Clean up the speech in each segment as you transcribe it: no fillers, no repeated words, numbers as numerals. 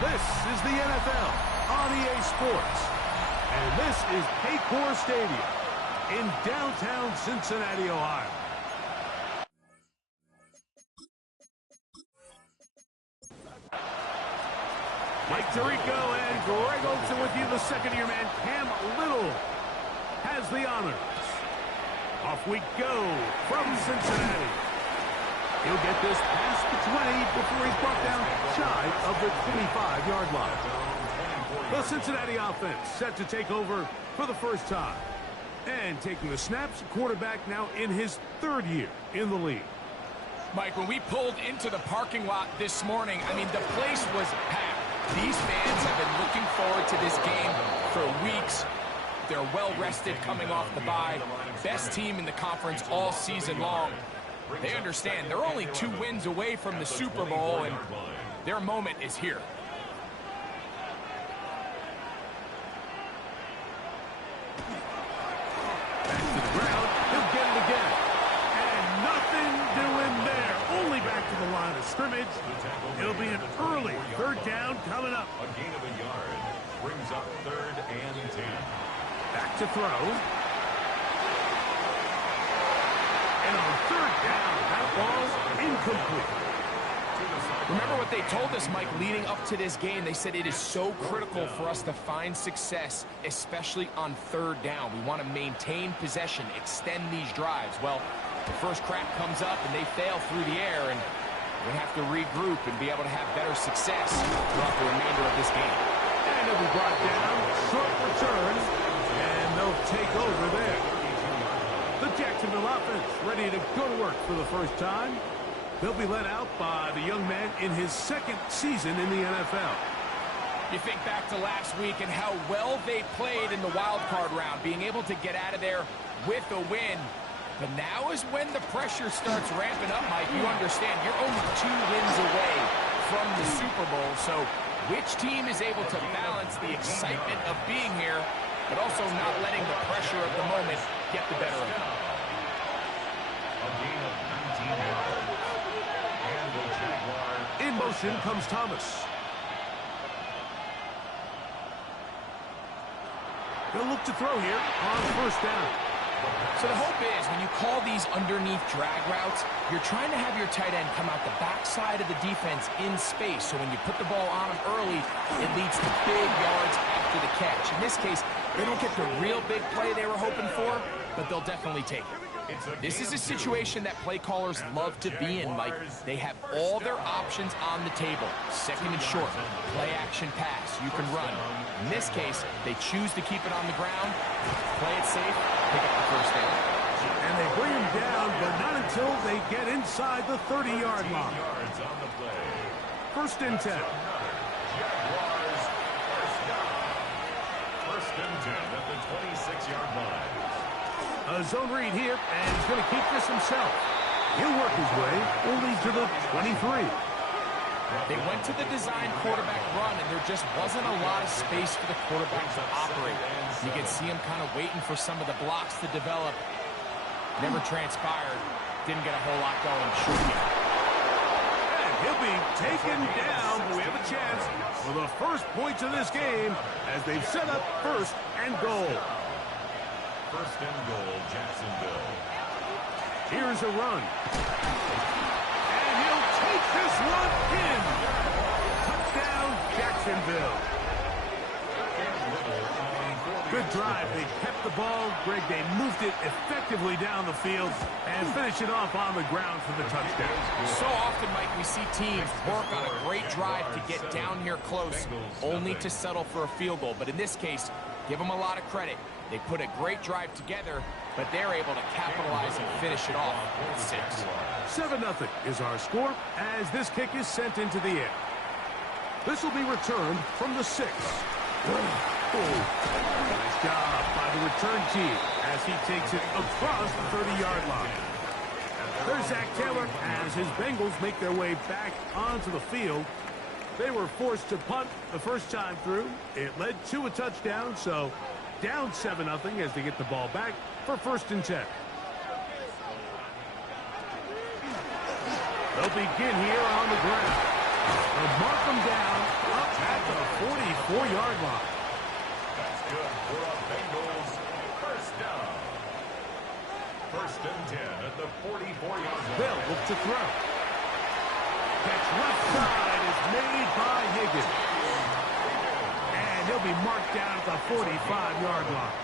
This is the NFL on EA Sports, and this is Paycor Stadium in downtown Cincinnati, Ohio. Mike Tirico and Greg Olsen with you. The second-year man, Cam Little, has the honors. Off we go from Cincinnati. He'll get this past the 20 before he's brought down shy of the 25-yard line. The Cincinnati offense set to take over for the first time. And taking the snaps, quarterback now in his third year in the league. Mike, when we pulled into the parking lot this morning, I mean, the place was packed. These fans have been looking forward to this game for weeks. They're well-rested coming off the bye. Best team in the conference all season long. They understand they're only 2 wins away from the Super Bowl, and their moment is here. Back to the ground. He'll get it again. And nothing doing there. Only back to the line of scrimmage. It'll be an early third down coming up. A gain of a yard brings up 3rd and 10. Back to throw. And on 3rd down, that ball's incomplete. Remember what they told us, Mike, leading up to this game. They said it is so critical for us to find success, especially on 3rd down. We want to maintain possession, extend these drives. Well, the first crack comes up and they fail through the air, and we have to regroup and be able to have better success throughout the remainder of this game. And it'll be brought down, short return, and they'll take over there. The Jacksonville offense ready to go to work for the first time. They'll be led out by the young man in his 2nd season in the NFL. You think back to last week and how well they played in the wild card round, being able to get out of there with a win. But now is when the pressure starts ramping up, Mike. You understand you're only 2 wins away from the Super Bowl. So which team is able to balance the excitement of being here, but also not letting the pressure of the moment get the better of them? A gain of 19 yards. And the Jaguars. In motion comes Thomas. He'll look to throw here on 1st down. So the hope is when you call these underneath drag routes, you're trying to have your tight end come out the backside of the defense in space. So when you put the ball on him early, it leads to big yards after the catch. In this case, they don't get the real big play they were hoping for, but they'll definitely take it. This is a situation that play callers love to be in, Mike. They have all their options on the table. 2nd and short, play action pass, you can run. In this case, they choose to keep it on the ground, play it safe, pick up the 1st down. And they bring him down, but not until they get inside the 30-yard line. 1st and 10. Jaguars, 1st down. 1st and 10 at the 26-yard line. A zone read here, and he's going to keep this himself. He'll work his way only to the 23. They went to the design quarterback run, and there just wasn't a lot of space for the quarterback to operate. You can see him kind of waiting for some of the blocks to develop. Never transpired. Didn't get a whole lot going. And he'll be taken down, but we have a chance for the first points of this game as they've set up first and goal. First and goal, Jacksonville. Here's a run. And he'll take this one in. Touchdown, Jacksonville. Good drive. They kept the ball. Greg, they moved it effectively down the field and finish it off on the ground for the touchdown. So often, Mike, we see teams work on a great drive to get down here close, only to settle for a field goal. But in this case, give them a lot of credit. They put a great drive together, but they're able to capitalize and finish it off with 6. 7-0 is our score as this kick is sent into the air. This will be returned from the 6. Nice job by the return team as he takes it across the 30-yard line. There's Zach Taylor as his Bengals make their way back onto the field. They were forced to punt the first time through. It led to a touchdown, so down 7-0 as they get the ball back for 1st and 10. They'll begin here on the ground. They'll mark them down up at the 44-yard line. That's good for the Bengals. First down. 1st and 10 at the 44-yard line. They'll look to throw. Catch left side is made by Higgins. And he'll be marked down at the 45-yard line.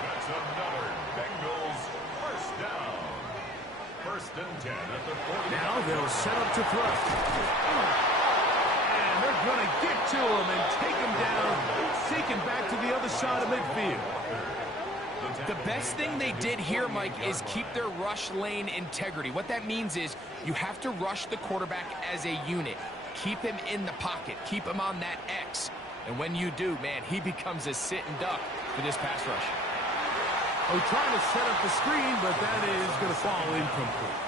That's another Bengals first down. 1st and 10 at the 40. Now they'll set up to throw. And they're going to get to him and take him down, taken back to the other side of midfield. The best thing they did here, Mike, is keep their rush lane integrity. What that means is you have to rush the quarterback as a unit. Keep him in the pocket. Keep him on that X. And when you do, man, he becomes a sit-and duck for this pass rush. Oh, trying to set up the screen, but that is going to fall incomplete.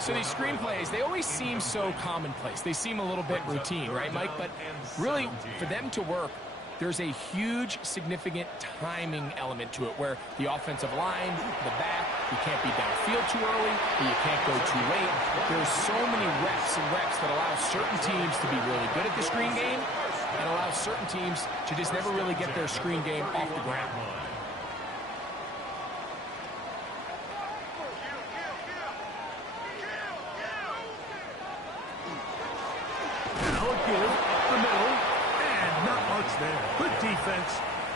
So these screen plays, they always seem so commonplace. They seem a little bit routine, right, Mike? But really, for them to work, there's a huge, significant timing element to it where the offensive line, the back, you can't be downfield too early, but you can't go too late. There's so many reps and reps that allow certain teams to be really good at the screen game and allow certain teams to just never really get their screen game off the ground. There. Good defense.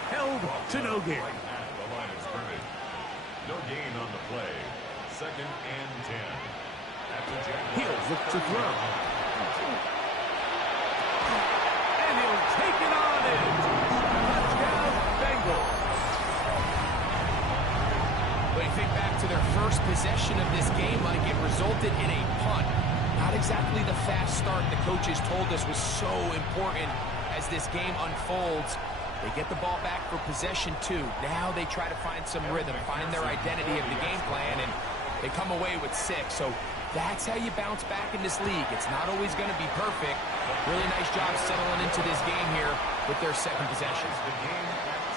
Held to no gain. At the line of scrimmage. No gain on the play. 2nd and 10. At the Jaguars. He'll look to throw. And he'll take it on in. Touchdown, Bengals. But you think back to their first possession of this game, like it resulted in a punt. Not exactly the fast start the coaches told us was so important. As this game unfolds, they get the ball back for possession 2. Now they try to find some rhythm, find their identity of the game plan, and they come away with 6. So that's how you bounce back in this league. It's not always going to be perfect. Really nice job settling into this game here with their 2nd possession. The game at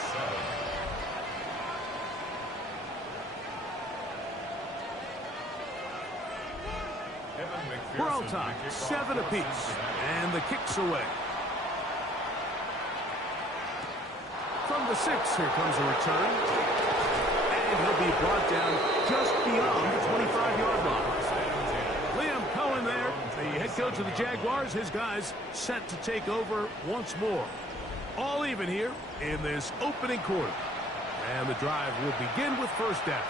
7. We're all tied, 7 apiece, and the kick's away. From the 6, here comes a return. And he'll be brought down just beyond the 25-yard line. Liam Cohen there, the head coach of the Jaguars. His guys set to take over once more. All even here in this opening quarter. And the drive will begin with 1st down.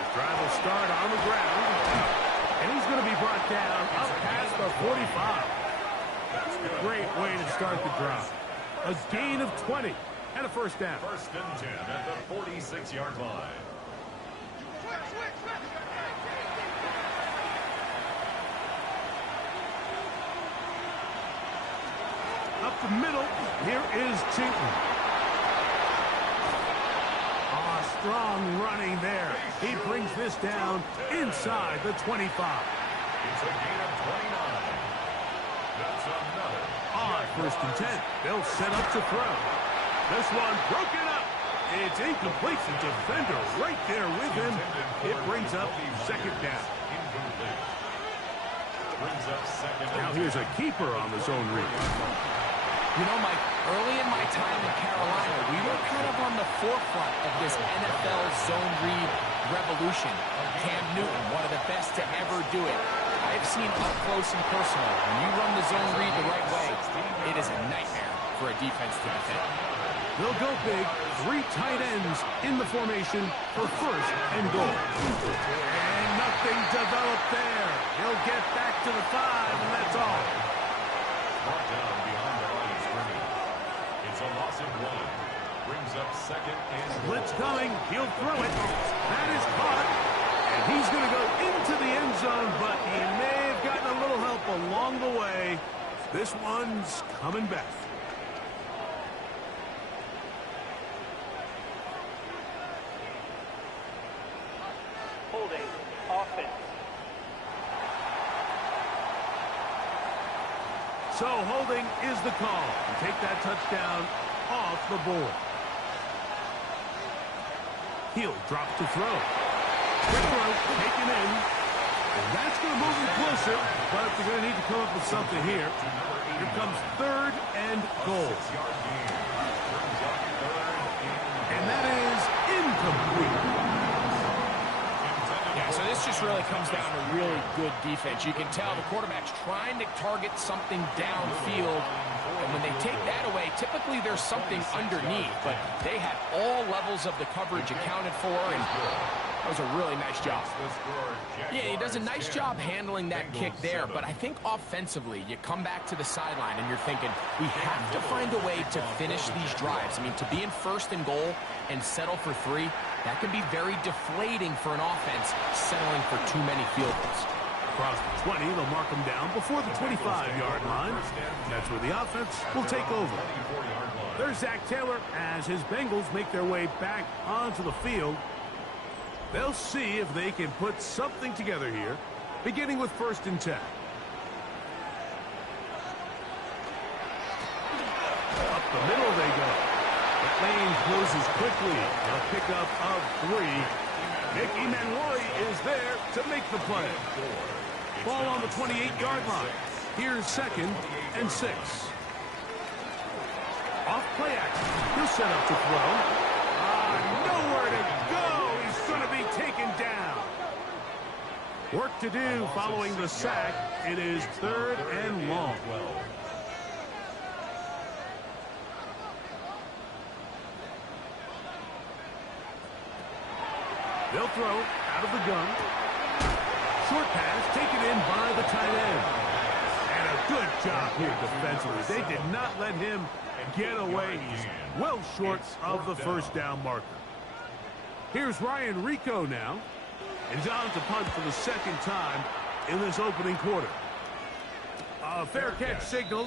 His drive will start on the ground. And he's going to be brought down up past the 45. Great way to start the drive. A gain of 20 and a 1st down. 1st and 10 at the 46-yard line. Up the middle, here is Ccsl. Strong running there. He brings this down inside the 25. It's a gain of 29. That's another. On first and 10, they'll set up to throw. This one broken up. It's incomplete. The defender right there with him. It brings up second down. Incomplete. Brings up second. Now here's a keeper on the zone read. You know, Mike, early in my time in Carolina, we were kind of on the forefront of this NFL zone read revolution. Cam Newton, one of the best to ever do it. I've seen up close and personal. When you run the zone read the right way, it is a nightmare for a defense to defend. They'll go big. 3 tight ends in the formation for first and goal. And nothing developed there. He'll get back to the 5, and that's all. Brought down behind the line of scrimmage. It's a loss of 1. Brings up second and Blitz coming. He'll throw it. That is caught. And he's going to go into the end zone, but he may have gotten a little help along the way. This one's coming back. Holding offense. So holding is the call. Take that touchdown off the board. He'll drop to throw. Quick throw, taken in. And that's going to move him closer, but they're going to need to come up with something here. Here comes third and goal. And that is incomplete. Yeah, so this just really comes down to really good defense. You can tell the quarterback's trying to target something downfield, and when they take that away, typically there's something underneath, but they had all levels of the coverage accounted for, and that was a really nice job. Yeah, he does a nice job handling that kick there, but I think offensively, you come back to the sideline and you're thinking, we have to find a way to finish these drives. I mean, to be in first and goal and settle for 3, that can be very deflating for an offense settling for too many field goals. Across the 20, they'll mark him down before the 25-yard line. That's where the offense will take over. There's Zach Taylor as his Bengals make their way back onto the field. They'll see if they can put something together here, beginning with first and 10. Up the middle they go. That lane closes quickly. A pickup of 3. Nick Emmanwori is there to make the play. Ball on the 28-yard line. Here's second and 6. Off play action. He'll set up to throw. Nowhere to go. He's going to be taken down. Work to do following the sack. It is third and long. They'll throw out of the gun. Short pass taken in by the tight end. And a good job here defensively. They did not let him get away. He's well short of the first down marker. Here's Ryan Rico now. And he's on to punt for the second time in this opening quarter. A fair catch signaled,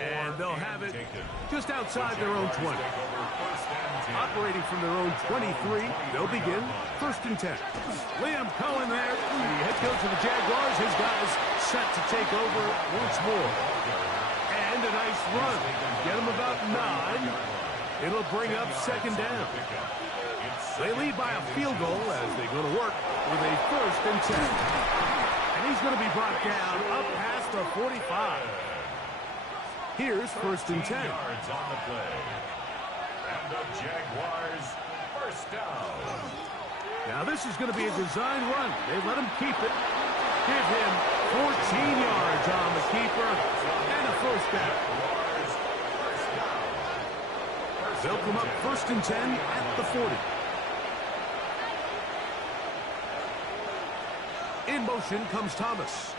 and they'll have it just outside their own 20. Operating from their own 23, they'll begin first and 10. Liam Cohen there, the head coach of the Jaguars. His guys set to take over once more. And a nice run. Get them about 9. It'll bring up second down. They lead by a field goal as they go to work with a first and 10. And he's going to be brought down up past the 45. Here's first and 10. Yards on the play. And the Jaguars first down. Now this is going to be a design run. They let him keep it. Give him 14 yards on the keeper and a first down. They'll come up first and 10 at the 40. In motion comes Thomas.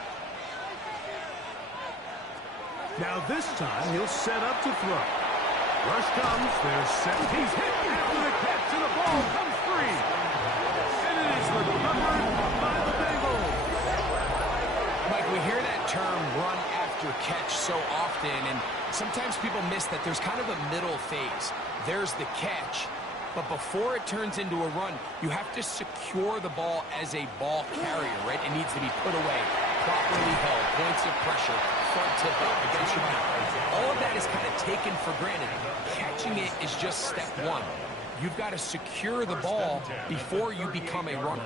Now this time he'll set up to throw. Rush comes. They're set. He's hit after the catch, and the ball comes free. And it is recovered by the Bengals. Mike, we hear that term run after after catch so often, and sometimes people miss that there's kind of a middle phase. There's the catch, but before it turns into a run, you have to secure the ball as a ball carrier, right? It needs to be put away, properly held, points of pressure, front tip up against your back. All of that is kind of taken for granted. Catching it is just step one. You've got to secure the ball before you become a runner.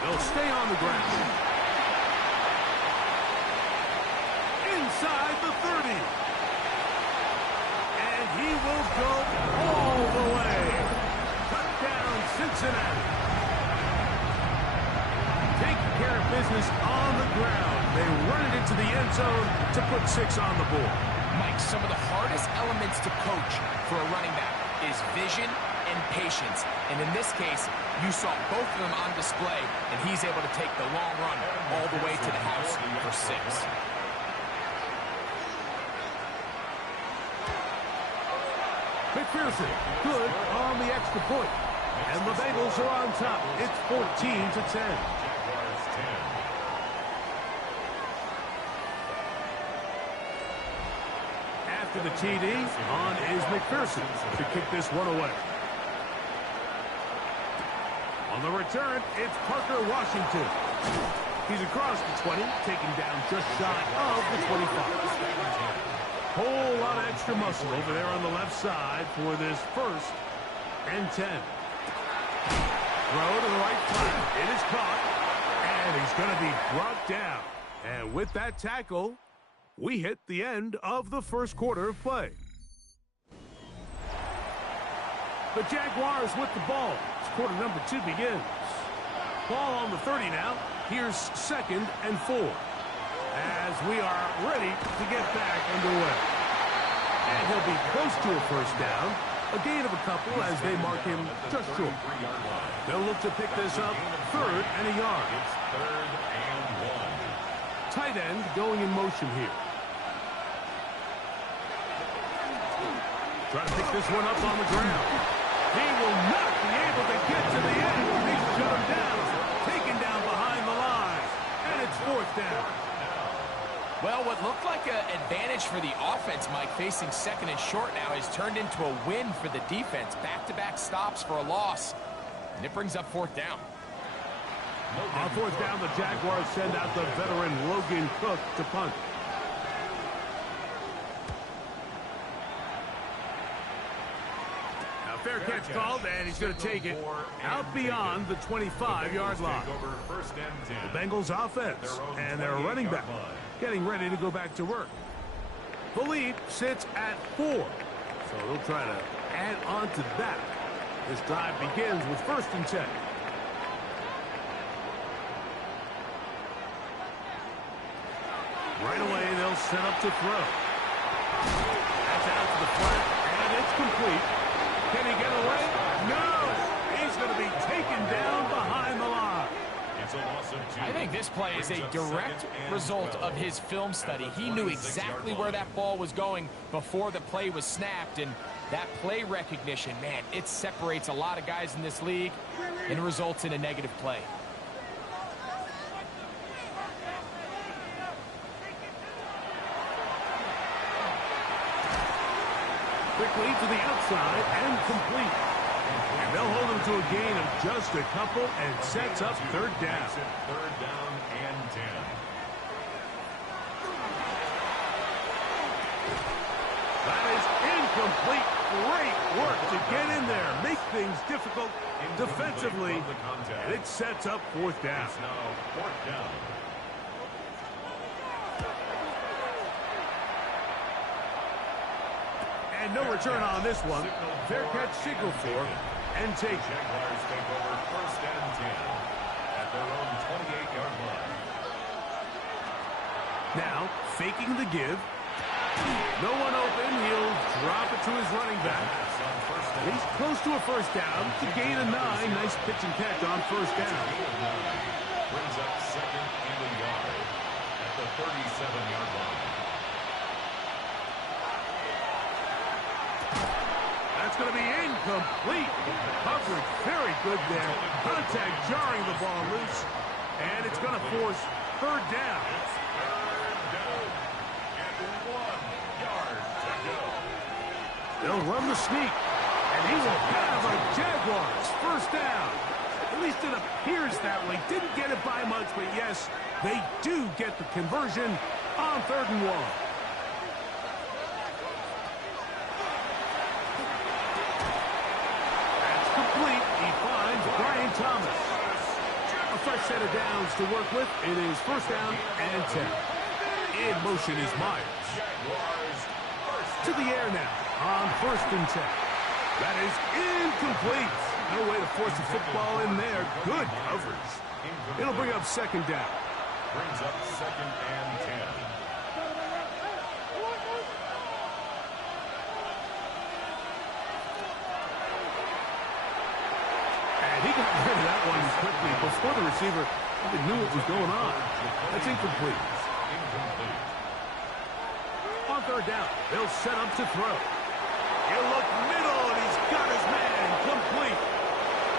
They'll stay on the ground. Inside the 30. And he will go all the way. Touchdown, Cincinnati. Taking care of business on the ground. They run it into the end zone to put 6 on the board. Mike, some of the hardest elements to coach for a running back is vision and patience. And in this case, you saw both of them on display, and he's able to take the long run all the way to the house for 6. McPherson, good on the extra point. And the Bengals are on top. It's 14-10. After the TD, on is McPherson to kick this one away. On the return, it's Parker Washington. He's across the 20, taking down just shy of the 25. Whole lot of extra muscle over there on the left side for this 1st and 10. Throw to the right flat. It is caught, and he's going to be brought down. And with that tackle, we hit the end of the first quarter of play. The Jaguars with the ball. As quarter number 2 begins. Ball on the 30 now. Here's 2nd and 4. As we are ready to get back underway. And he'll be close to a first down. A gain of a couple as they mark him just short. They'll look to pick this up 3rd and a yard. It's 3rd and 1. Tight end going in motion here. Try to pick this one up on the ground. He will not be able to get to the end. They shut him down. Taken down behind the line. And it's 4th down. Well, what looked like an advantage for the offense, Mike, facing 2nd and short now, has turned into a win for the defense. Back-to-back stops for a loss. And it brings up 4th down. On 4th down, the Jaguars send out the veteran Logan Cook to punt. Fair catch called, and he's going to take it out beyond the 25-yard line. The Bengals offense and their running back getting ready to go back to work. The lead sits at 4, so they'll try to add on to that. This drive begins with 1st and 10. Right away, they'll set up to throw. That's out to the flat, and it's complete. Can he get away? No! He's going to be taken down behind the line. It's a loss of 2. I think this play is a direct result of his film study. He knew exactly where that ball was going before the play was snapped, and that play recognition, man, it separates a lot of guys in this league and results in a negative play. Quickly to the outside and complete. And they'll hold him to a gain of just a couple and sets up 3rd down. 3rd down and 10. That is incomplete. Great work to get in there. Make things difficult defensively. And it sets up 4th down. It's now 4th down. And no return on this one. Fair catch signal for and take. Jaguars take over 1st and 10 at their own 28-yard line. Now, faking the give. No one open. He'll drop it to his running back. He's close to a first down to gain a 9. Nice pitch and catch on 1st down. Brings up 2nd and a yard at the 37-yard line. That's going to be incomplete. Coverage very good there. Contact jarring the ball loose. And it's going to force third down. It's third down. And 1 yard to go. They'll run the sneak. And he will have a Jaguars first down. At least it appears that way. Didn't get it by much, but yes, they do get the conversion on 3rd and 1. That's complete. He finds Brian Thomas. A fresh set of downs to work with. It is first down and 10. In motion is Myers. To the air now on 1st and 10. That is incomplete. No way to force the football in there. Good coverage. It'll bring up 2nd down. Brings up 2nd and 10. And he got rid of that one quickly before the receiver even knew what was going on. That's incomplete. On 3rd down, they'll set up to throw. He'll look middle, and he's got his man complete.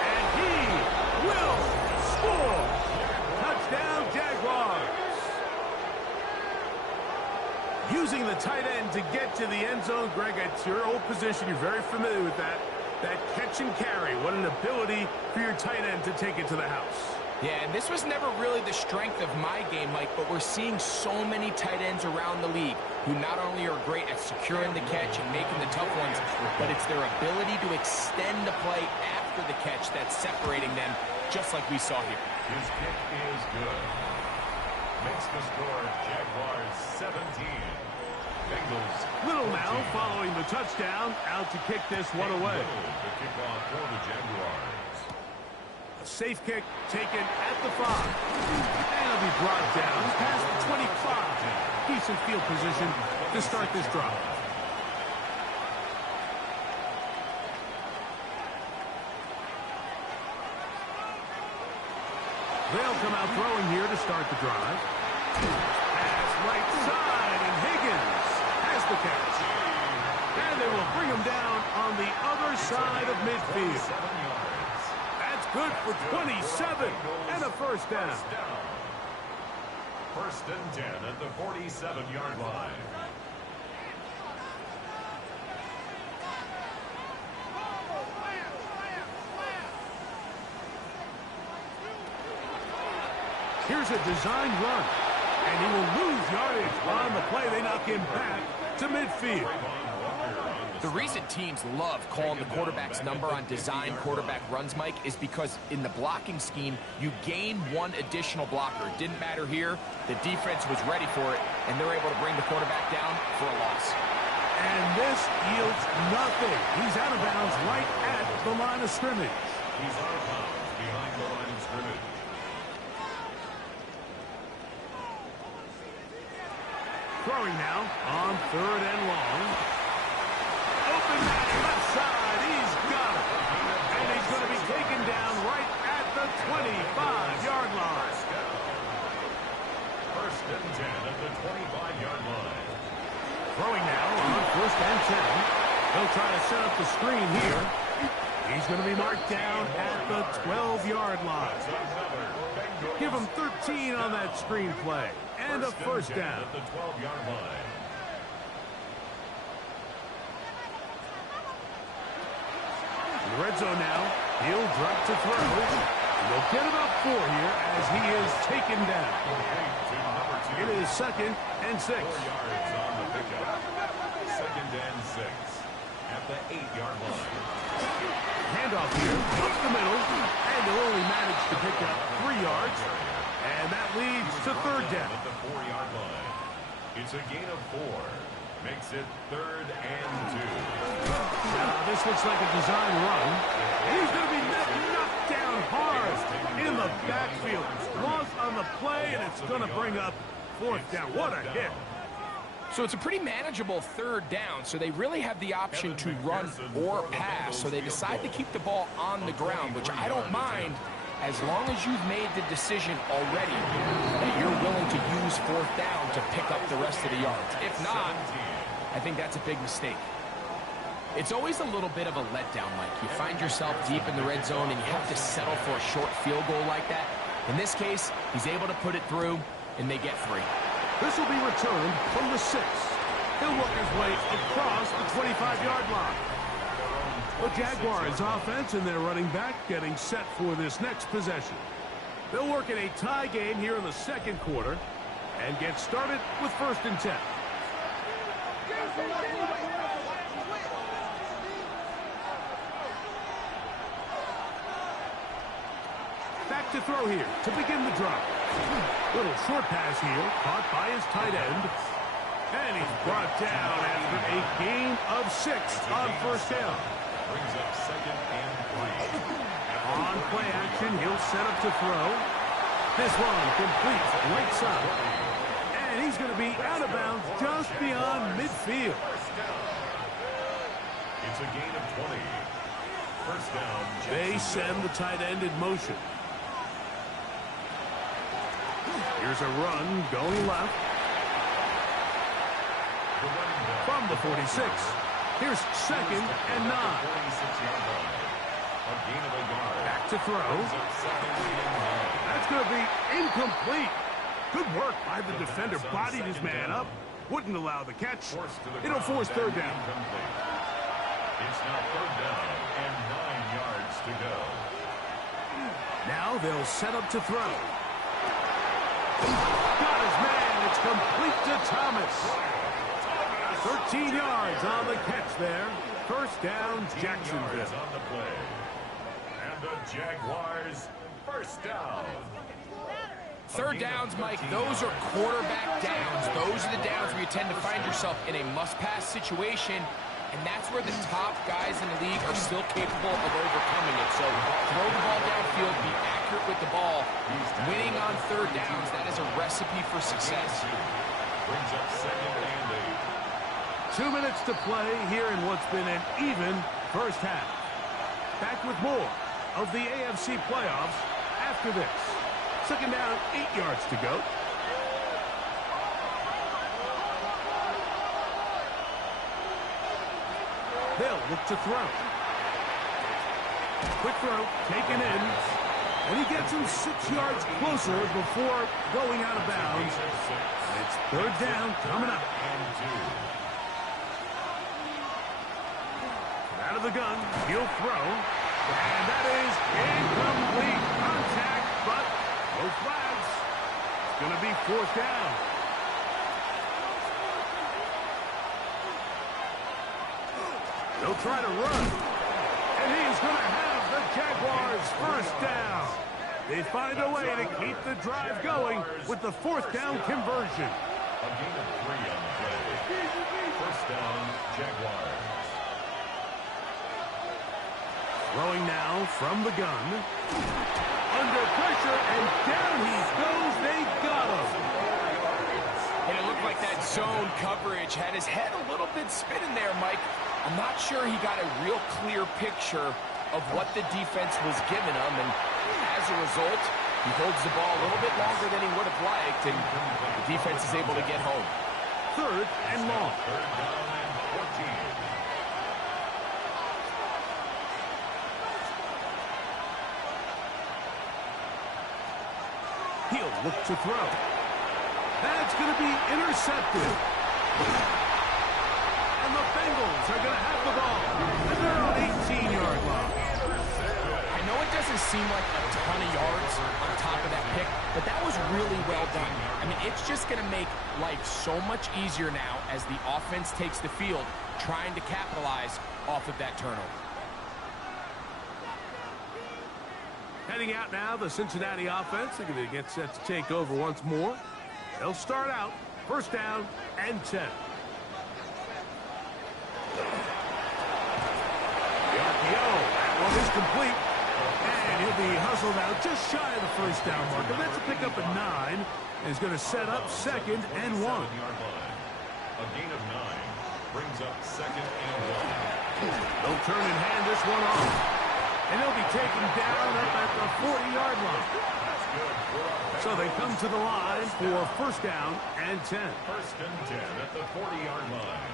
And he will score. Touchdown, Jaguars. Using the tight end to get to the end zone, Greg, it's your old position. You're very familiar with that. That catch and carry. What an ability for your tight end to take it to the house. Yeah, and this was never really the strength of my game, Mike, but we're seeing so many tight ends around the league who not only are great at securing the catch and making the tough ones, but it's their ability to extend the play after the catch that's separating them, just like we saw here. His kick is good. Makes the score Jaguars 17. Bengals. Little now following the touchdown, out to kick this one away. The kickoff for the Jaguars. A safe kick taken at the 5. And it'll be brought down past the 25. Decent field position to start this drive. They'll come out throwing here to start the drive. Pass right side, and Higgins has the catch. And they will bring him down on the other side of midfield. That's good for 27 and a first down. 1st and 10 at the 47-yard line. Here's a designed run, and he will lose yardage on the play. They knock him back to midfield. The reason teams love calling the quarterback's number on design quarterback runs, Mike, is because in the blocking scheme, you gain one additional blocker. It didn't matter here. The defense was ready for it, and they're able to bring the quarterback down for a loss. And this yields nothing. He's out of bounds right at the line of scrimmage. He's out of bounds behind the line of scrimmage. Throwing now on 3rd and long. Open man left side. He's got it. And he's going to be taken down right at the 25-yard line. 1st and 10 at the 25-yard line. Throwing now on 1st and 10. They'll try to set up the screen here. He's going to be marked down at the 12-yard line. Give him 13 on that screen play. And a first down. At the 12-yard line. In the red zone now. He'll drop to throw. They'll get about 4 here as he is taken down. It is 2nd and 6. 4 yards on the pickup. 2nd and 6 at the 8-yard line. Handoff here, up the middle, and they'll only manage to pick up 3 yards. And that leads to 3rd down. At the 4-yard line. It's a gain of 4. Makes it 3rd and 2. Now this looks like a design run. And he's going to be knocked down hard in the backfield. Loss on the play, and it's going to bring up 4th down. What a hit. So it's a pretty manageable 3rd down, so they really have the option to run or pass, so they decide to keep the ball on the ground, which I don't mind as long as you've made the decision already that you're willing to use 4th down to pick up the rest of the yards. If not, I think that's a big mistake. It's always a little bit of a letdown, Mike. You find yourself deep in the red zone and you have to settle for a short field goal like that. In this case, he's able to put it through, and they get 3. This will be returned from the 6. He'll work his way across the 25-yard line. The Jaguars offense and their running back getting set for this next possession. They'll work in a tie game here in the second quarter and get started with 1st and 10. Back to throw here to begin the drive. Little short pass here, caught by his tight end. And he's brought down after a gain of 6 on 1st down. Brings up 2nd and 3. On play action, he'll set up to throw. This one complete right side. And he's going to be out of bounds just beyond midfield. It's a gain of 20. 1st down. They send the tight end in motion. Here's a run going left. From the 46. Here's 2nd and 9. Back to throw. That's going to be incomplete. Good work by the defender. Bodied his man up. Wouldn't allow the catch. It'll force 3rd down. It's now 3rd down and 9 yards to go. Now they'll set up to throw. Got his man. It's complete to Thomas. 13 yards on the catch there. 1st down, Jacksonville. On the play. And the Jaguars, 1st down. 3rd downs, Mike, those are quarterback downs. Those are the downs where you tend to find yourself in a must-pass situation, and that's where the top guys in the league are still capable of overcoming it. So throw the ball downfield, be accurate with the ball. Winning on 3rd downs, that is a recipe for success. Brings up 2nd and 8. 2 minutes to play here in what's been an even 1st half. Back with more of the AFC playoffs after this. 2nd down, 8 yards to go. They'll look to throw. Quick throw, taken in. And he gets him 6 yards closer before going out of bounds. It's 3rd down coming up. Out of the gun, he'll throw. And that is incomplete. Contact, but no flags. It's going to be 4th down. They'll try to run. And he's going to have the Jaguars 1st down. They find a way to keep the drive going with the 4th down conversion. A gain of 3 on the play. 1st down, Jaguars. Throwing now from the gun. Under pressure, and down he goes. They got him. And it looked like that zone coverage had his head a little bit spinning there, Mike. I'm not sure he got a real clear picture of what the defense was giving him, and as a result, he holds the ball a little bit longer than he would have liked, and the defense is able to get home. 3rd and long. 3rd down and 14. He'll look to throw. That's going to be intercepted. And the Bengals are going to have the ball. And they're on 18-yard line. I know it doesn't seem like a ton of yards on top of that pick, but that was really well done. I mean, it's just going to make life so much easier now as the offense takes the field, trying to capitalize off of that turnover. Heading out now, the Cincinnati offense. They're going to get set to take over once more. They'll start out 1st down and 10. The RPO, that one is complete. And he'll be hustled out just shy of the 1st down marker. That's a pickup at 9. And he's going to set up 2nd and 1. A gain of 9 brings up 2nd and 1. They'll turn and hand this one off. And they'll be taken down up at the 40-yard line. So they come to the line for 1st down and 10. 1st and 10 at the 40-yard line.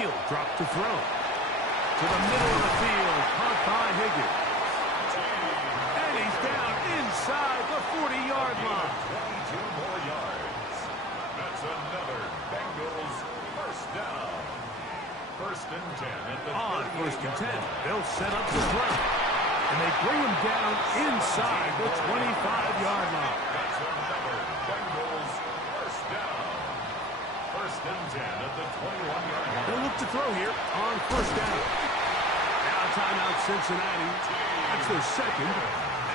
He'll drop to throw. To the middle of the field, caught by Higgins. And he's down inside the 40-yard line. 22 more yards. That's another Bengals first down. First and 10 at the On 38 first and 10, yard line. they'll set up the throw. And they bring him down inside the 25-yard line. That's another Bengals first down. First and 10 at the 21-yard line. They'll look to throw here on first down. Now timeout Cincinnati. That's their second,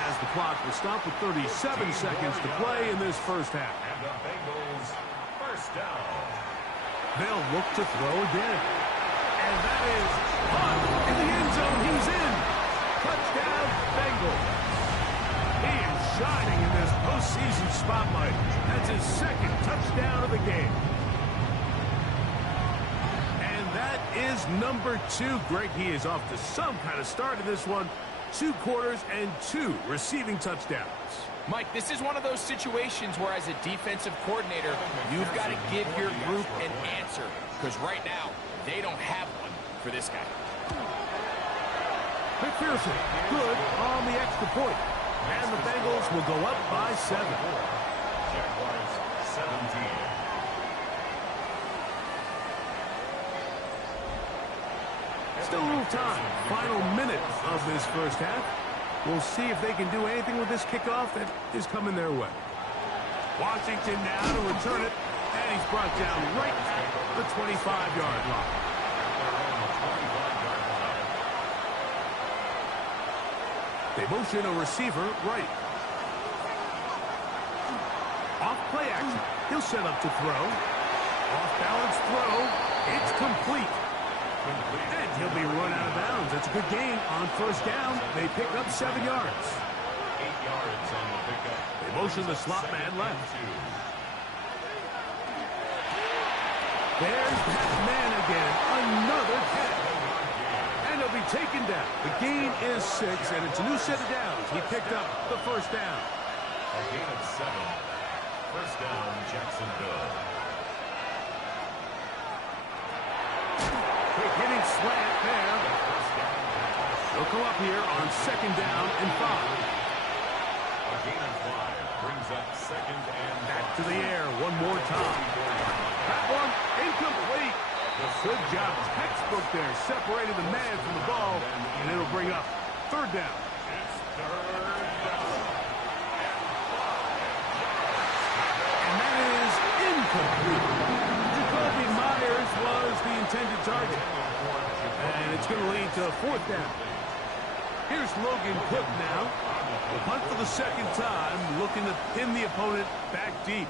as the clock will stop with 37 seconds to play in this first half. And the Bengals first down. They'll look to throw again. And that is caught in the end zone. He's in. Touchdown, Bengals. He is shining in this postseason spotlight. That's his second touchdown of the game. And that is number 2. Greg, he is off to some kind of start in this one. 2 quarters and 2 receiving touchdowns. Mike, this is one of those situations where as a defensive coordinator, you've got to give your group an answer. Because right now, they don't have one for this guy. McPherson, good on the extra point. And the Bengals will go up by 7. Jaguars 17. Still a little time. Final minute of this first half. We'll see if they can do anything with this kickoff that is coming their way. Washington now to return it. And he's brought down right at the 25-yard line. They motion a receiver right. Off play action. He'll set up to throw. Off balance throw. It's complete. And he'll be run out of bounds. That's a good gain on first down. They pick up 7 yards. 8 yards on the pickup. They motion the slot man left. There's that man again. Another catch. And he'll be taken down. The gain is 6, and it's a new set of downs. He picked up the first down. A gain of 7. First down, Jacksonville. Quick hitting slant there. They'll come up here on second down and 5. A gain of 5 brings up second and Back to the air one more time. That one incomplete. Good job. Textbook there. Separated the man from the ball, and it'll bring up third down. it's third down. And that is incomplete. Jacoby Myers was the intended target. And it's going to lead to fourth down. Here's Logan Cook now. The punt for the second time, looking to pin the opponent back deep.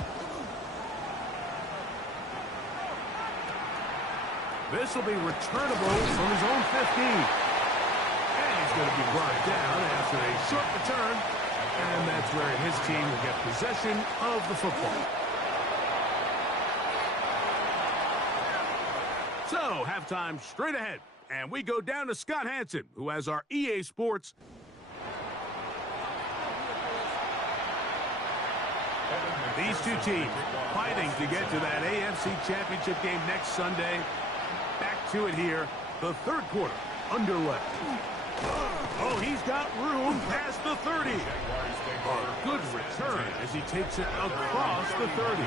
This will be returnable from his own 15. And he's going to be brought down after a short return. And that's where his team will get possession of the football. So, halftime straight ahead. And we go down to Scott Hansen, who has our EA Sports. These two teams fighting to get to that AFC Championship game next Sunday. Back to it here. The third quarter underway. Oh, he's got room past the 30. A good return as he takes it across the 30.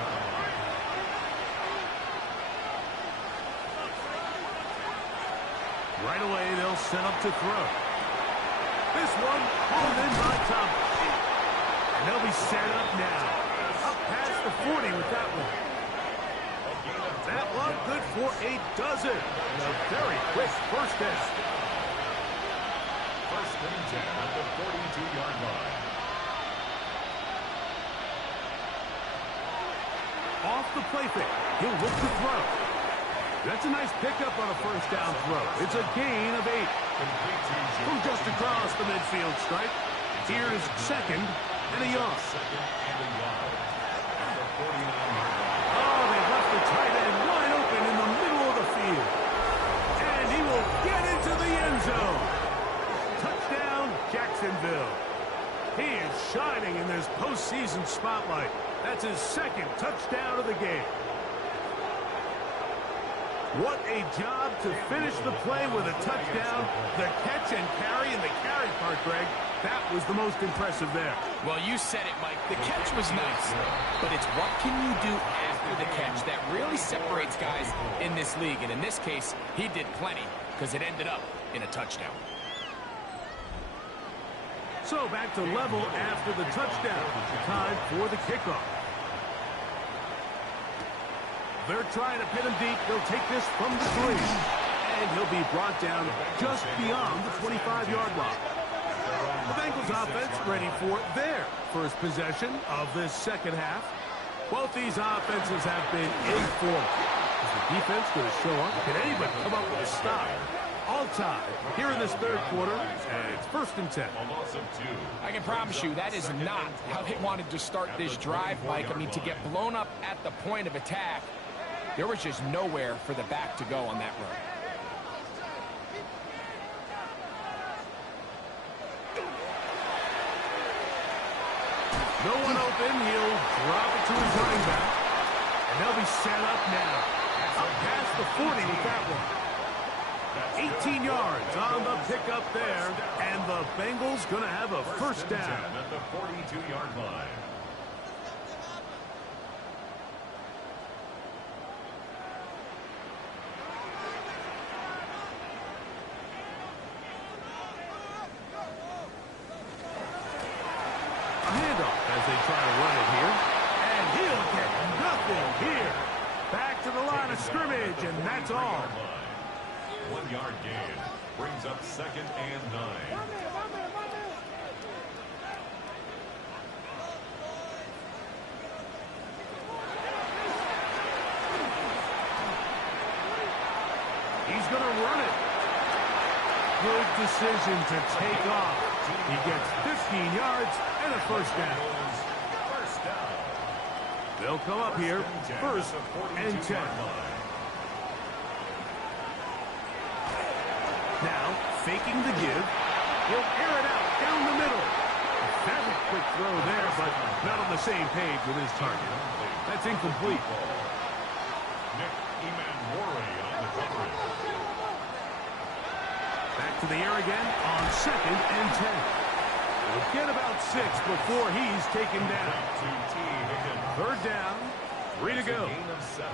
Right away, they'll set up to throw. This one pulled in by Thomas. And they'll be set up now. Up past the 40 with that one. That one good for a dozen. And a very quick first down. First and 10 at the 42-yard line. Off the play fake. He'll look to throw. That's a nice pickup on a first down throw. It's a gain of 8. From just across the midfield stripe. Here's second and a yard. Second and a yard. At the 49-yard line. Oh, they've left the tight end wide open in the middle of the field. And he will get into the end zone. Touchdown, Jacksonville. He is shining in this postseason spotlight. That's his second touchdown of the game. What a job to finish the play with a touchdown. The catch and carry and the carry part, Greg, That was the most impressive there. Well, you said it, Mike. The catch was nice, but it's what can you do after the catch that really separates guys in this league. And in this case, he did plenty because it ended up in a touchdown. So back to level after the touchdown. Time for the kickoff. They're trying to pin him deep. They'll take this from the 3. And he'll be brought down just beyond the 25-yard line. The Bengals offense ready for their first possession of this second half. Both these offenses have been in form. Is the defense going to show up? Can anybody come up with a stop? All tied here in this third quarter, and it's 1st and 10. I can promise you that is not how they wanted to start this drive, Mike. I mean, to get blown up at the point of attack, there was just nowhere for the back to go on that run. No one open. He'll drop it to his running back. And they'll be set up now. Up past the 40 with that one. 18 yards on the pickup there. And the Bengals going to have a first down. At the 42-yard line. They try to run it here, and he'll get nothing here. Back to the line of scrimmage, and that's all. 1 yard gain brings up 2nd and 9. He's going to run it. Good decision to take off. He gets 15 yards and a first down. They'll come up here, 1st and 10. Now, faking the give. He'll air it out down the middle. A very quick throw there, but not on the same page with his target. That's incomplete. Back to the air again on 2nd and 10. He'll get about 6 before he's taken down. 3rd down, 3 to go. Gain of 7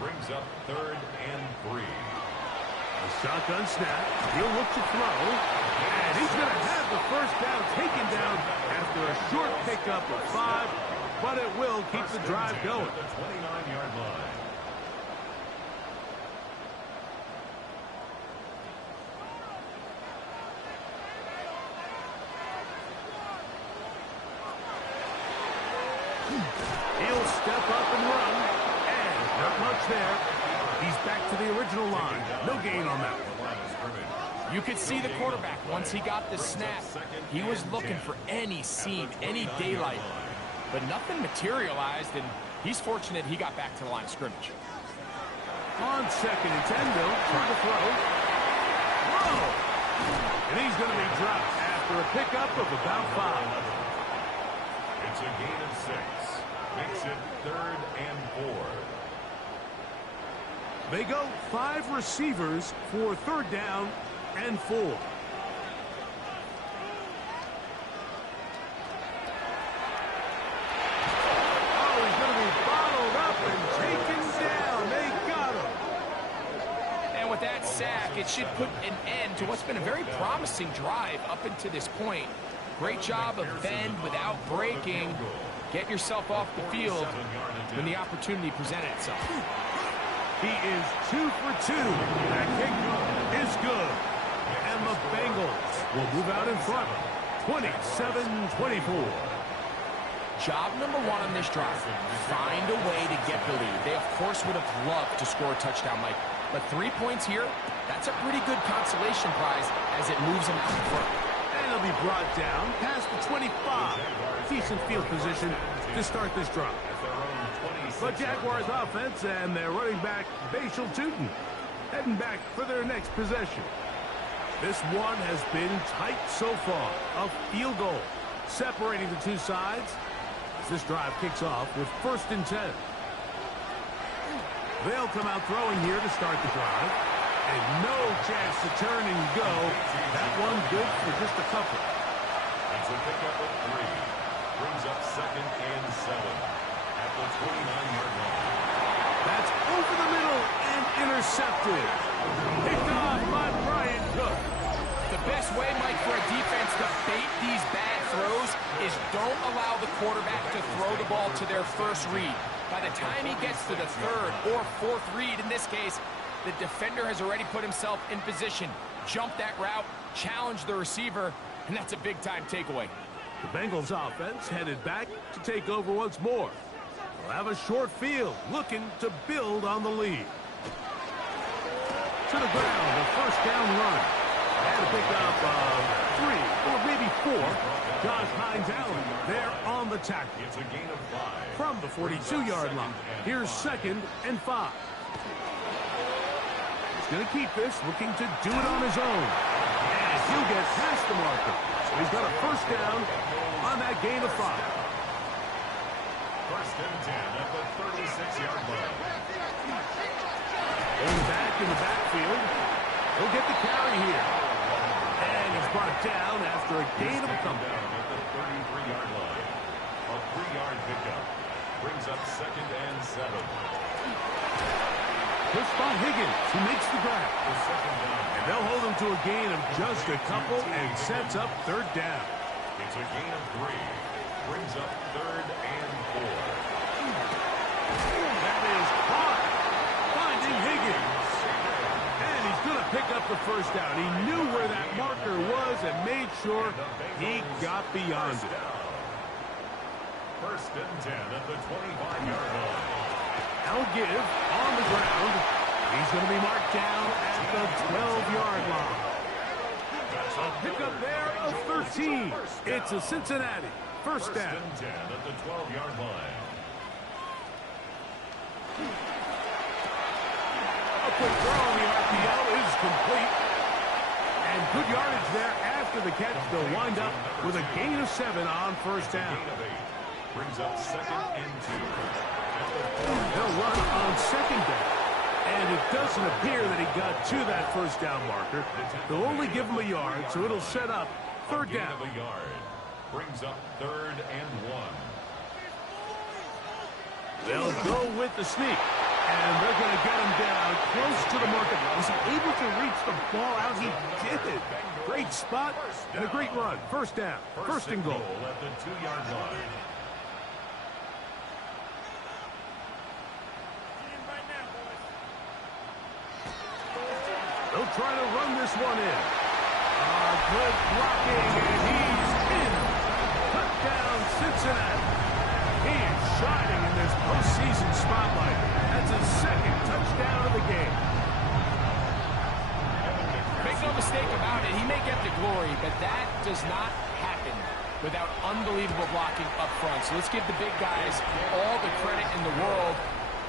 brings up 3rd and 3. A shotgun snap. He'll look to throw. And he's going to have the first down taken down after a short pickup of 5. But it will keep the drive going. At the 29-yard line. He'll step up and run. And not much there. He's back to the original line. No gain on that one. You could see the quarterback, once he got the snap, he was looking for any seam, any daylight. But nothing materialized, and he's fortunate he got back to the line of scrimmage. On 2nd and 10, they'll try to throw. Whoa! And he's going to be dropped after a pickup of about 5. It's a gain of 6. Makes it 3rd and 4. They go 5 receivers for 3rd down and 4. Oh, he's going to be bottled up and taken down. They got him. And with that sack, it should put an end to what's been a very promising drive up until this point. Great job of bend without breaking. Get yourself off the field when the opportunity presented itself. He is 2 for 2. That kick is good. And the Bengals will move out in front. 27-24. Job number 1 on this drive. Find a way to get the lead. They, of course, would have loved to score a touchdown, Mike. But 3 points here, that's a pretty good consolation prize as it moves them out front. And he'll be brought down past the 25. Decent field position to start this drive. The Jaguars offense and their running back, Ccsl heading back for their next possession. This one has been tight so far. A field goal separating the two sides as this drive kicks off with 1st and 10. They'll come out throwing here to start the drive. And no chance to turn and go. That one good for just a couple. a pickup of 3. Brings up 2nd and 7 at the 29-yard line. That's over the middle and intercepted. Picked off by Brian Cook. The best way, Mike, for a defense to bait these bad throws is don't allow the quarterback to throw the ball to their first read. By the time he gets to the 3rd or 4th read, in this case, the defender has already put himself in position, jumped that route, challenged the receiver, and that's a big-time takeaway. The Bengals offense headed back to take over once more. They'll have a short field, looking to build on the lead. To the ground, a first down run. And a pickup of 3 or maybe 4. Josh Hines Allen there on the tackle. It's a gain of 5. From the 42-yard line. Here's 2nd and 5. He's going to keep this, looking to do it on his own. And he'll get past the marker. So he's got a first down on that gain of 5. First and 10 at the 36-yard line. Going back in the backfield. He'll get the carry here. And he's brought down after a gain of a couple. Down at the 33-yard line. A 3-yard pickup. Brings up 2nd and 7. He'll spot Higgins, who makes the grab. The 2nd down. And they'll hold him to a gain of just a couple and sets up 3rd down. It's a gain of 3. Brings up 3rd and 4. That is caught. Finding Higgins. And he's going to pick up the first down. He knew where that marker was and made sure he got beyond it. First and 10 at the 25-yard line. Now give on the ground. He's going to be marked down at the 12-yard line. A pickup there of 13. It's a Cincinnati first down. First and 10 at the 12-yard line. A quick throw on the RPO is complete. And good yardage there after the catch. They'll wind up with a gain of 7 on first down. Gain of 8. Brings up 2nd and 2. They'll run on 2nd down. And it doesn't appear that he got to that first down marker. They'll only give him a yard, so it'll set up 3rd Gain down. of a yard. Brings up 3rd and 1. They'll go with the sneak. And they're going to get him down close to the marker. Was he able to reach the ball out? He did. Great spot and a great run. First down. First and goal. At the 2-yard line. They'll try to run this one in. Good blocking, and he's in. Touchdown, Cincinnati. He is shining in this postseason spotlight. That's his 2nd touchdown of the game. Make no mistake about it, he may get the glory, but that does not happen without unbelievable blocking up front. So let's give the big guys all the credit in the world.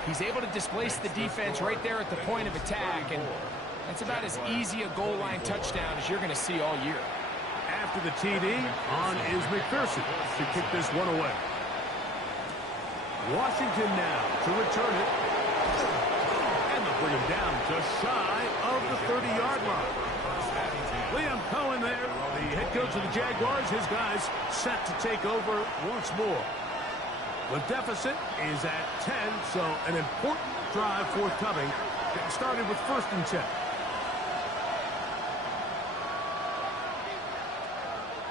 He's able to displace the defense right there at the point of attack, and that's about as easy a goal line touchdown as you're going to see all year. After the TD, on is McPherson to kick this one away. Washington now to return it. And they'll bring him down just shy of the 30-yard line. Liam Cohen there, the head coach of the Jaguars. His guys set to take over once more. The deficit is at 10, so an important drive forthcoming. Getting started with 1st and 10.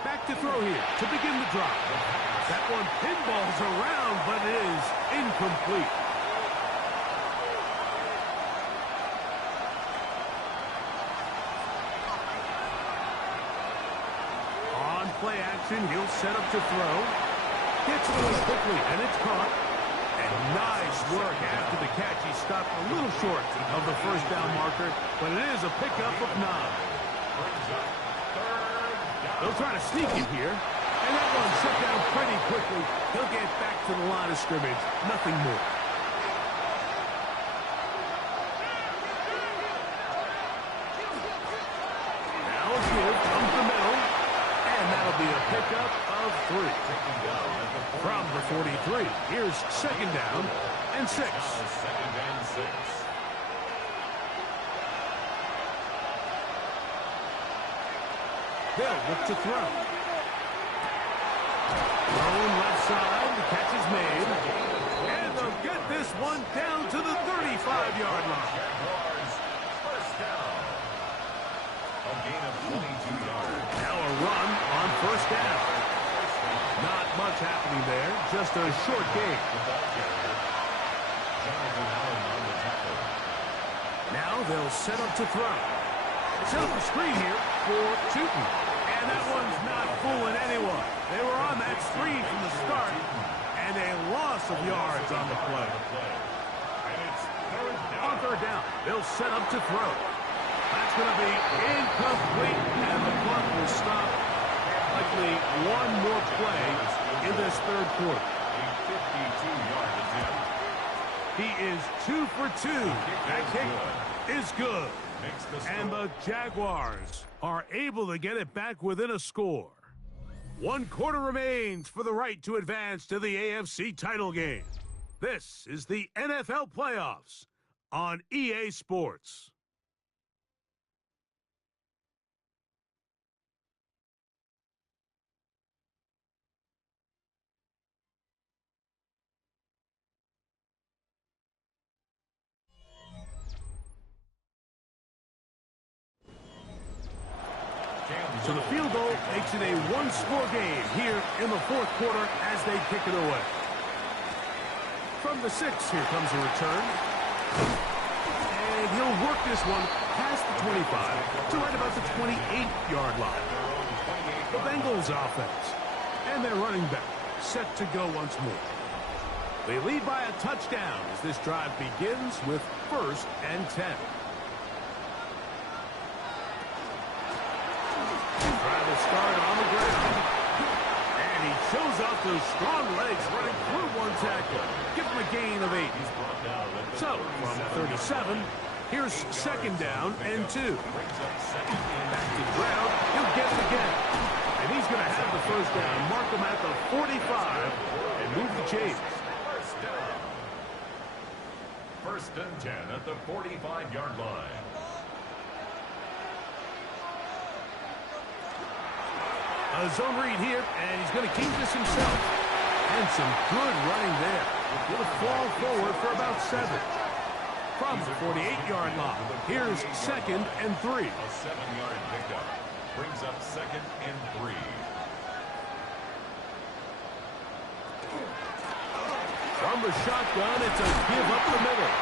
Back to throw here to begin the drive. That one pinballs around, but it is incomplete. On play action, he'll set up to throw. Gets it away quickly, and it's caught. And nice work after the catch. He stopped a little short of the first down marker, but it is a pickup of 9. They'll try to sneak it here. And that one shut down pretty quickly. He'll get back to the line of scrimmage. Nothing more. Now a give from the middle. And that'll be a pickup of 3. From the 43, here's 2nd down and 6. 2nd and 6. They'll look to throw. Thrown left side. The catch is made. And they'll get this one down to the 35-yard line. Jaguars, first down. A gain of 22 yards. Now a run on first down. Not much happening there. Just a short game. The ball carrier, Jonathan Allen on the tackle. Now they'll set up to throw. Set up the screen here for Tootin. And that one's not fooling anyone. They were on that screen from the start, and a loss of yards on the play. And it's third down. On third down, they'll set up to throw. That's going to be incomplete, and the clock will stop. Likely one more play in this third quarter. A 52-yard attempt. He is 2 for 2. That kick is good. Makes the score. And the Jaguars are able to get it back within a score. 1 quarter remains for the right to advance to the AFC title game. This is the NFL playoffs on EA Sports. So the field goal makes it a one-score game here in the fourth quarter as they kick it away. From the 6, here comes a return. And he'll work this one past the 25 to right about the 28-yard line. The Bengals offense and their running back set to go once more. They lead by a touchdown as this drive begins with 1st and 10. Try to start on the ground. And he shows off those strong legs running through one tackle. Give him a gain of 8. So, from 37, here's 2nd down and 2. Back to the ground. He'll get it again. And he's going to have the 1st down. Mark him at the 45 and move the chains. First down. 1st and 10 at the 45-yard line. A zone read here, and he's going to keep this himself. And some good running there. He'll fall forward for about 7. From the 48-yard line, here's 2nd and 3. A 7-yard pickup brings up 2nd and 3. From the shotgun, it's a give up the middle.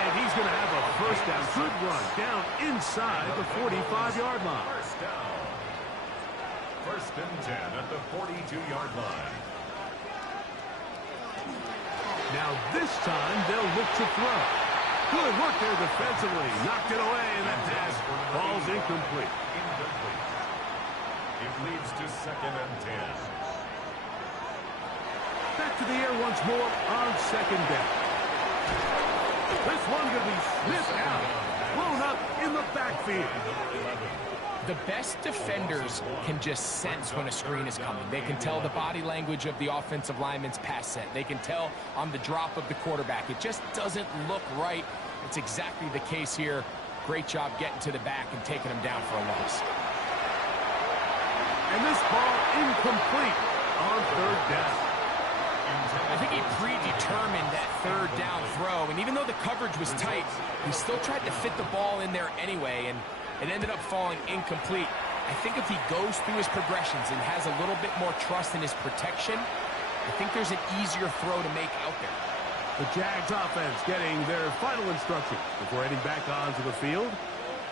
And he's going to have a 1st down. Good run down inside the 45-yard line. First down. 1st and 10 at the 42-yard line. Now this time they'll look to throw. Good work there defensively. Knocked it away, and that pass falls incomplete. Incomplete. It leads to 2nd and 10. Back to the air once more on 2nd down. This one going to be sniffed out. Blown up in the backfield. The best defenders can just sense when a screen is coming. They can tell the body language of the offensive lineman's pass set. They can tell on the drop of the quarterback. It just doesn't look right. It's exactly the case here. Great job getting to the back and taking him down for a loss. And this ball incomplete on 3rd down. I think he predetermined that 3rd down throw, and even though the coverage was tight, he still tried to fit the ball in there anyway, and it ended up falling incomplete. I think if he goes through his progressions and has a little bit more trust in his protection, I think there's an easier throw to make out there. The Jags offense getting their final instructions before heading back onto the field.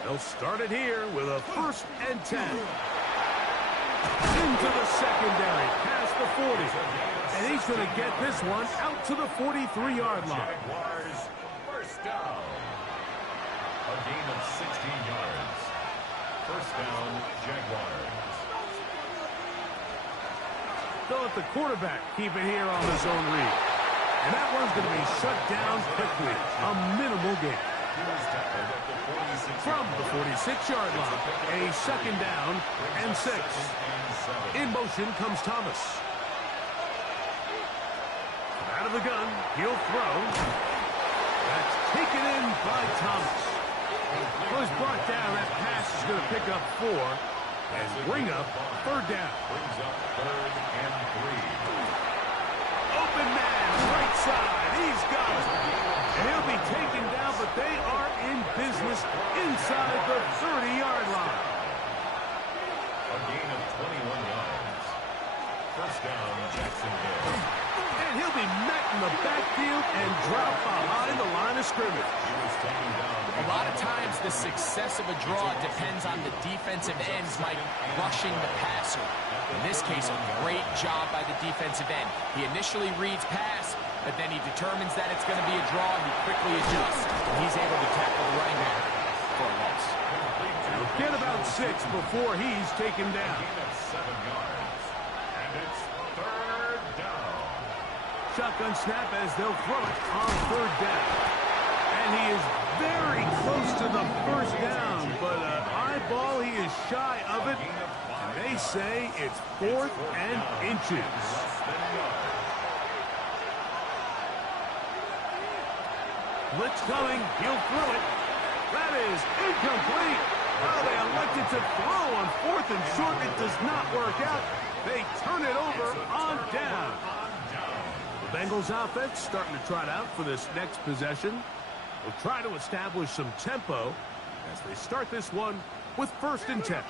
They'll start it here with a 1st and 10. Into the secondary, past the 40. And he's going to get this one out to the 43-yard line. Jaguars, 1st down. A gain of 16 yards. 1st down, Jaguars. They'll let the quarterback keep it here on the zone read. And that one's going to be shut down quickly. A minimal gain. He was tackled at the 46. From the 46-yard line, a 2nd down and 6. In motion comes Thomas. Out of the gun, he'll throw. That's taken in by Thomas. Well, he's brought down. That pass is going to pick up 4. and bring up third down. Brings up 3rd and 3. Open man, right side. He's got it. And he'll be taken down, but they are in business inside the 30-yard line. A gain of 21 yards. First down, Jacksonville. And he'll be met in the backfield and dropped behind the line of scrimmage. He was taken down. A lot of times the success of a draw depends on the defensive ends, Mike, rushing the passer. In this case, a great job by the defensive end. He initially reads pass, but then he determines that it's going to be a draw, and he quickly adjusts, and he's able to tackle the running back for a loss. Get about 6 before he's taken down. Gain of 7 yards. And it's 3rd down. Shotgun snap as they'll throw it on 3rd down. And he is very close to the first down, but an eyeball, he is shy of it. And they say it's 4th and inches. Less than a yard. Blitz coming, he'll throw it. That is incomplete. Oh, they elected to throw on 4th and short. It does not work out. They turn it over on down. The Bengals offense starting to trot out for this next possession. They'll try to establish some tempo as they start this one with 1st and 10.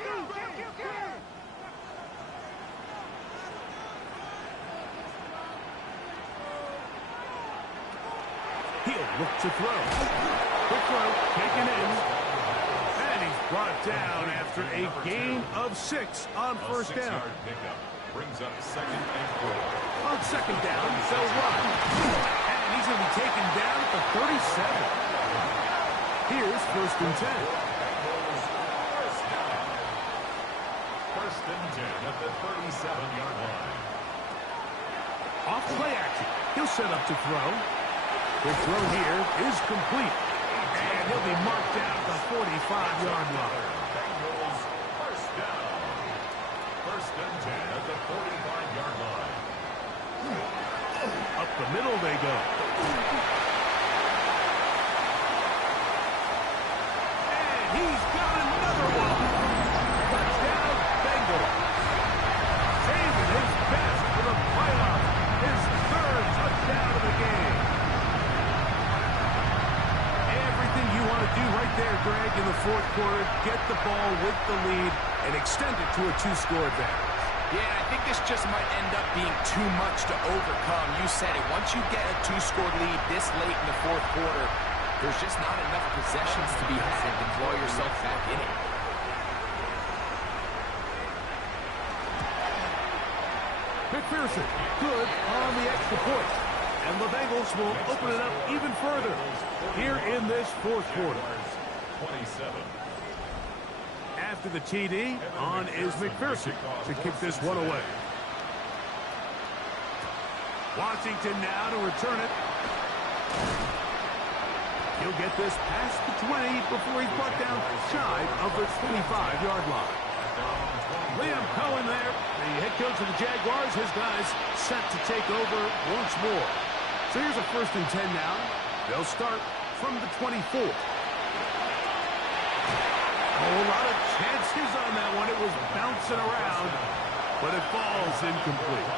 He'll look to throw. Quick throw, taken in. And he's brought down after a gain of 6 on 1st down. 6-yard pickup. Brings up 2nd and 4. On 2nd down, they'll run. And he's going to be taken down at the 37. Here's 1st and 10. Bengals first down. 1st and 10 at the 37-yard line. Off play action. He'll set up to throw. The throw here is complete. And he'll be marked down at the 45-yard line. Bengals first down. 1st and 10 at the 45-yard line. Up the middle they go. And he's got another one. Touchdown, Bengals. Saving his best for the playoffs. His 3rd touchdown of the game. Everything you want to do right there, Greg, in the 4th quarter. Get the ball with the lead and extend it to a 2-score advantage. Yeah, I think this just might end up being too much to overcome. You said it. Once you get a 2-score lead this late in the 4th quarter, there's just not enough possessions to be had to draw yourself back in it. McPherson, good on the extra point. And the Bengals will open it up even further here in this 4th quarter. 27. After the TD, on is McPherson to kick this one away. Washington now to return it. He'll get this past the 20 before he's brought down shy of the 25-yard line. Liam Cohen there, the head coach of the Jaguars. His guys set to take over once more. So here's a 1st and 10 now. They'll start from the 24. A whole lot of chances on that one. It was bouncing around, but it falls incomplete.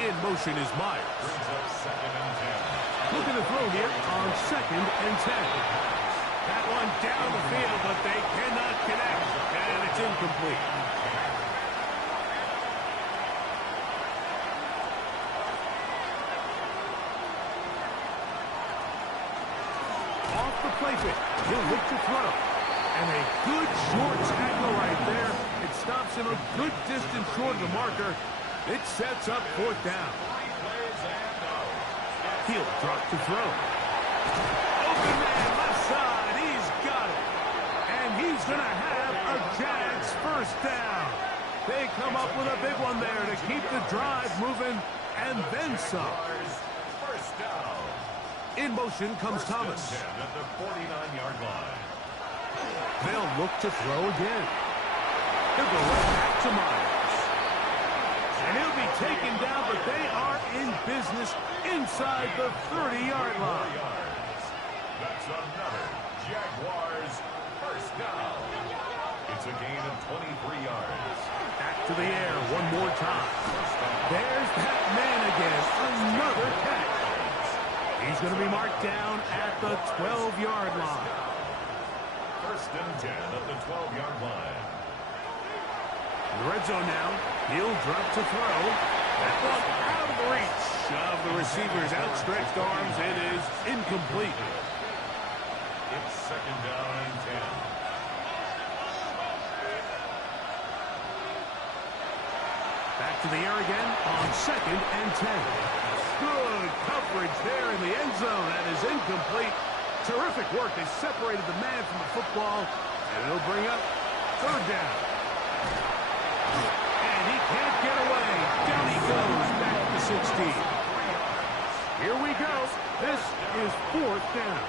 In motion is Myers. Looking to throw here on 2nd and 10. That one down the field, but they cannot connect, and it's incomplete. Off the play pick, he'll look to throw. And a good short tackle right there. It stops him a good distance short of the marker. It sets up 4th down. He'll drop to throw. Open man, left side. He's got it. And he's going to have a Jags 1st down. They come up with a big one there to keep the drive moving and then some. First down. In motion comes Thomas. At the 49-yard line. They'll look to throw again. He'll go right back to Myers. And he'll be taken down, but they are in business inside the 30-yard line. That's another Jaguars first down. It's a gain of 23 yards. Back to the air one more time. There's that man again. Another catch. He's going to be marked down at the 12-yard line. First and 10 at the 12-yard line. In the red zone now. He'll drop to throw. That one out of the reach of the receiver's outstretched arms. It is incomplete. It's second down and 10. Back to the air again on second and 10. Good coverage there in the end zone. That is incomplete. Terrific work. They separated the man from the football, and it'll bring up third down. And he can't get away. Down he goes back to 16. Here we go. This is fourth down.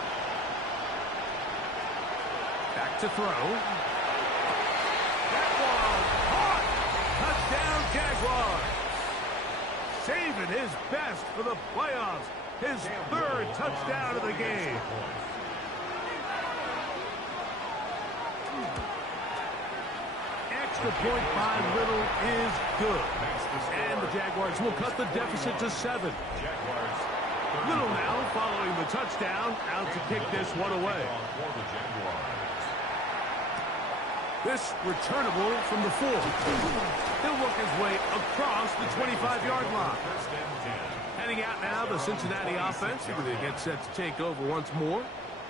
Back to throw. That one caught. Touchdown Jaguars. Saving his best for the playoffs. His third touchdown of the game. Extra point by Little is good. And the Jaguars will cut the deficit to 7. Little now following the touchdown, out to kick this one away. This returnable from the 4. He'll work his way across the 25-yard line. Heading out now, the Cincinnati offense. They get set to take over once more.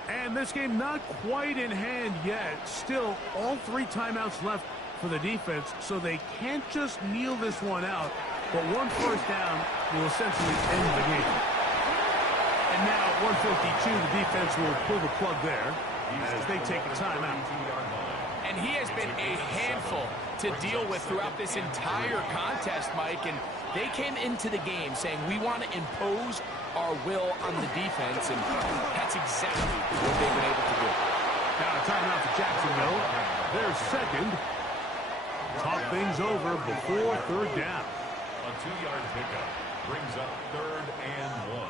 And this game not quite in hand yet. Still, all 3 timeouts left for the defense, so they can't just kneel this one out. But one first down will essentially end the game. And now at 1:52, the defense will pull the plug there as they take a timeout. And he has been a handful to deal with throughout this entire contest, Mike. And they came into the game saying, we want to impose our will on the defense. And that's exactly what they've been able to do. Now a timeout for Jacksonville. Their second. Talk things over before third down. A 2-yard pickup brings up third and 1.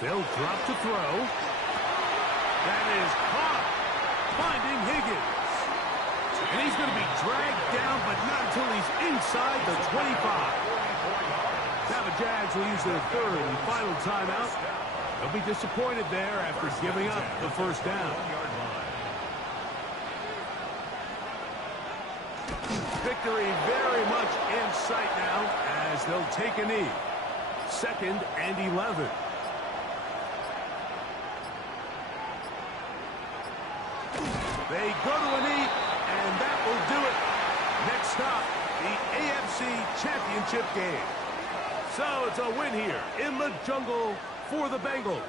They'll drop to throw. That is caught. Finding Higgins. And he's going to be dragged down, but not until he's inside the 25. Now the Jags will use their third and final timeout. They'll be disappointed there after giving up the first down. Victory very much in sight now as they'll take a knee. Second and 11. They go to a knee, and that will do it. Next stop, the AFC Championship game. So it's a win here in the jungle for the Bengals.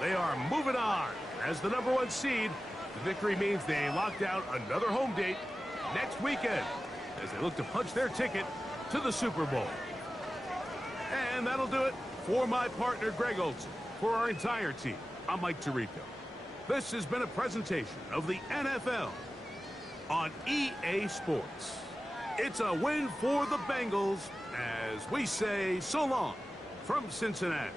They are moving on as the #1 seed. The victory means they locked out another home date next weekend as they look to punch their ticket to the Super Bowl. And that'll do it for my partner, Greg Olson. For our entire team, I'm Mike Tirico. This has been a presentation of the NFL on EA Sports. It's a win for the Bengals as we say so long from Cincinnati.